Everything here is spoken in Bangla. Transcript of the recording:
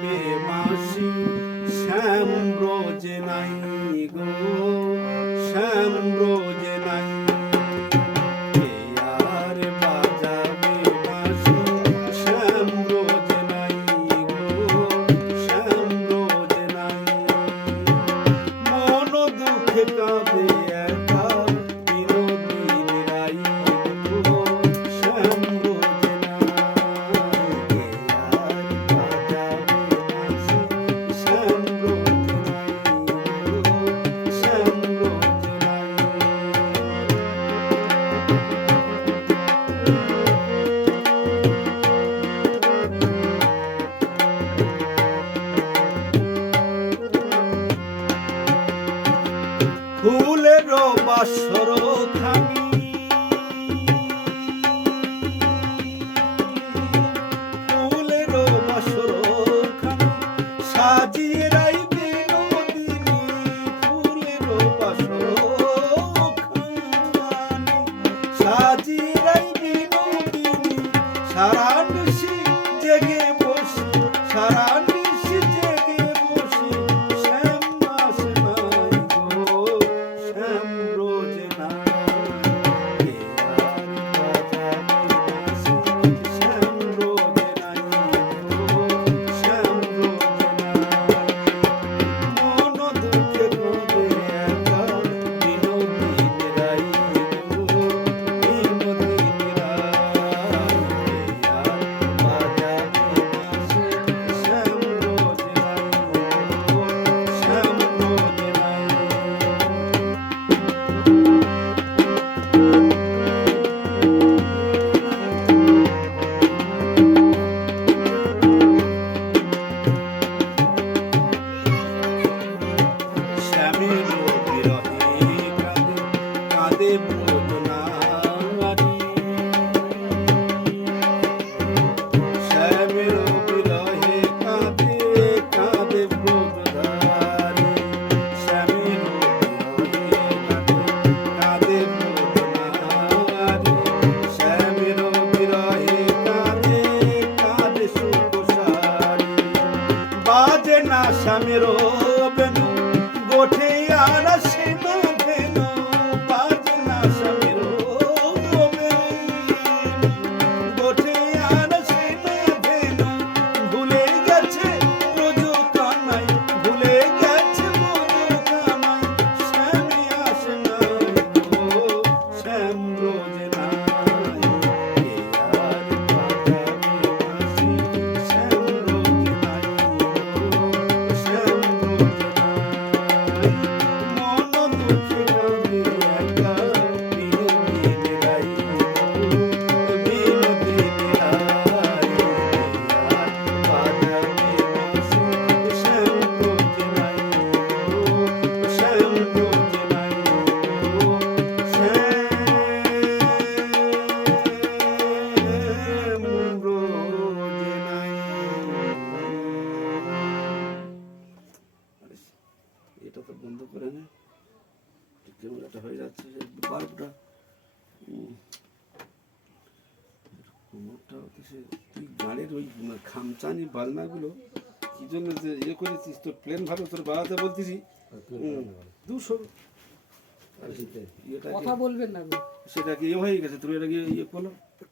বেমাসি শ্যাম ব্রজে নাই গো, শ্যাম ব্রজে নাই। কে আর বাজাবে বাঁশি শ্যাম ব্রজে নাই গো, শ্যাম ব্রজে নাই। মন দুঃখে কাঁদে একা বিনোদিনী রাই গো, শ্যাম ব্রজে নাই। কে আর বাজাবে বাঁশি শ্যাম ব্রজে নাই গো, শ্যাম ব্রজে নাই। ফুলের বাসর খানি ফুলের বাসর খানি সাজিয়ে রাই বিনোদিনী, ফুলের বাসর খানি সাজিয়ে রাই বিনোদিনী। সারা নিশি জেগে বসি, সারা নিশি জেগে বসি শ্যাম মাস নাই গো, শ্যাম ব্রজে নাই। কে আর বাজাবে বাঁশি শ্যাম ব্রজে নাই গো, শ্যাম ব্রজে নাই। মন দুঃখে কাঁদে একা বিনোদিনী রাই গো, বিনোদিনী রাই। কে আর বাজাবে বাঁশি শ্যাম ব্রজে নাই গো, শ্যাম ব্রজে নাই। শ্যামের বিরহে কাঁদে কাঁদে ব্রজনারী, শ্যামের বিরহে কাঁদে কাঁদে ব্রজধারী। শ্যামের বিরহে কাঁদে কাঁদে ব্রজনারী, শ্যামের বিরহে কাঁদে কাঁদে সুখসারী। বাজে না শ্যামের বেনু গোঠে আর আসে না ভেনু, বাজে না শ্যামের বেনু গোঠে আর আসে না ভেনু। ভুলে গেছে ব্রজ কানাই, ভুলে গেছে ব্রজ কানাই, শ্যামে আসে নাই গো, শ্যাম ব্রজে নাই। কে আর বাজাবে বাঁশি শ্যাম ব্রজে নাই গো, শ্যাম ব্রজে নাই। মন দুঃখে কাঁদে একা বিনোদিনী রাই গো, বিনোদিনী রাই। কে আর বাজাবে বাঁশি শ্যাম ব্রজে নাই গো, শ্যাম ব্রজে নাই গো, শ্যাম ব্রজে নাই। এটা তো বন্ধ করে নে, ক্যামেরাটা হয়ে যাচ্ছে বাল্বটা। কোমরটা হচ্ছে তুই গাড়ির ওই খামচানি বালনাগুলো কি জন্য যে ইয়ে করেছিস, তোর প্লেন ভালো তোর বাড়াতে বলতেছি 200 আর ইয়েটা কথা বলবেন না। সেটা কি ইয়ে হয়ে গেছে, তুমি এটাকে ইয়ে করো।